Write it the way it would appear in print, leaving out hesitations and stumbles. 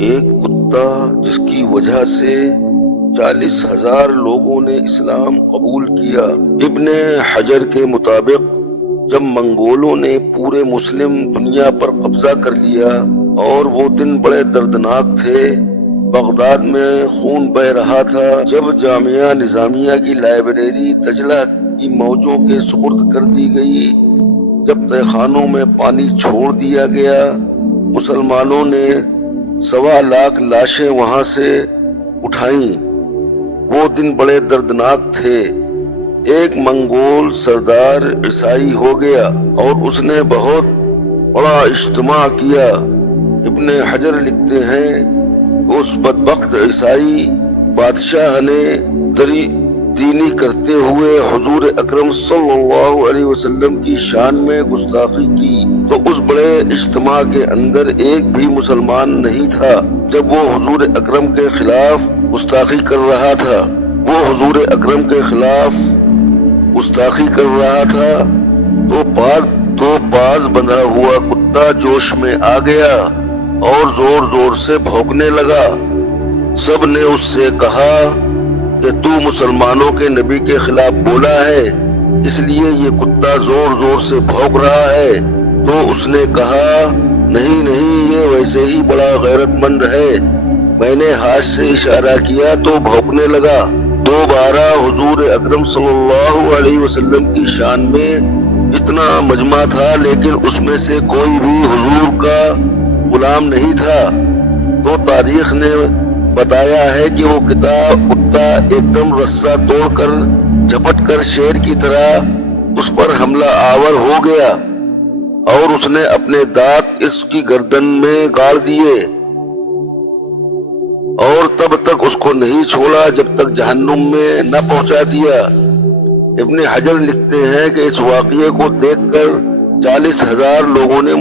ایک کتا جس کی وجہ سے 40,000 لوگوں نے اسلام قبول کیا۔ ابن حجر کے مطابق جب منگولوں نے پورے مسلم دنیا پر قبضہ کر لیا اور وہ دن بڑے دردناک تھے، بغداد میں خون بہہ رہا تھا، جب جامعہ نظامیہ کی لائبریری دجلہ کی موجوں کے سپرد کر دی گئی، جب تہہ خانوں میں پانی چھوڑ دیا گیا، مسلمانوں نے 1.25 لاکھ لاشیں وہاں سے اٹھائیں۔ وہ دن بڑے دردناک تھے۔ ایک منگول سردار عیسائی ہو گیا اور اس نے بہت بڑا اجتماع کیا۔ ابن حجر لکھتے ہیں کہ اس بدبخت عیسائی بادشاہ نے دینی کرتے ہوئے حضور اکرم صلی اللہ علیہ وسلم کی شان میں گستاخی کی، تو اس بڑے اجتماع کے اندر ایک بھی مسلمان نہیں تھا۔ جب وہ حضور اکرم کے خلاف گستاخی کر رہا تھا تو پاس بندھا ہوا کتا جوش میں آ گیا اور زور زور سے بھونکنے لگا۔ سب نے اس سے کہا کہ تو مسلمانوں کے نبی کے خلاف بولا ہے، اس لیے یہ کتا زور زور سے بھونک رہا ہے۔ تو اس نے کہا، نہیں، یہ ویسے ہی بڑا غیرت مند ہے۔ میں نے ہاتھ سے اشارہ کیا تو بھونکنے لگا۔ 2 بارہ حضور اکرم صلی اللہ علیہ وسلم کی شان میں اتنا مجمع تھا، لیکن اس میں سے کوئی بھی حضور کا غلام نہیں تھا۔ تو تاریخ نے بتایا ہے کہ وہ کتا ایک دم رسہ توڑ کر جھپٹ کر شیر کی طرح اس پر حملہ آور ہو گیا اور اس نے اپنے دانت اس کی گردن میں گاڑ دیے اور تب تک اس کو نہیں چھوڑا جب تک جہنم میں نہ پہنچا دیا۔ ابن حجر لکھتے ہیں کہ اس واقعے کو دیکھ کر 40,000 لوگوں نے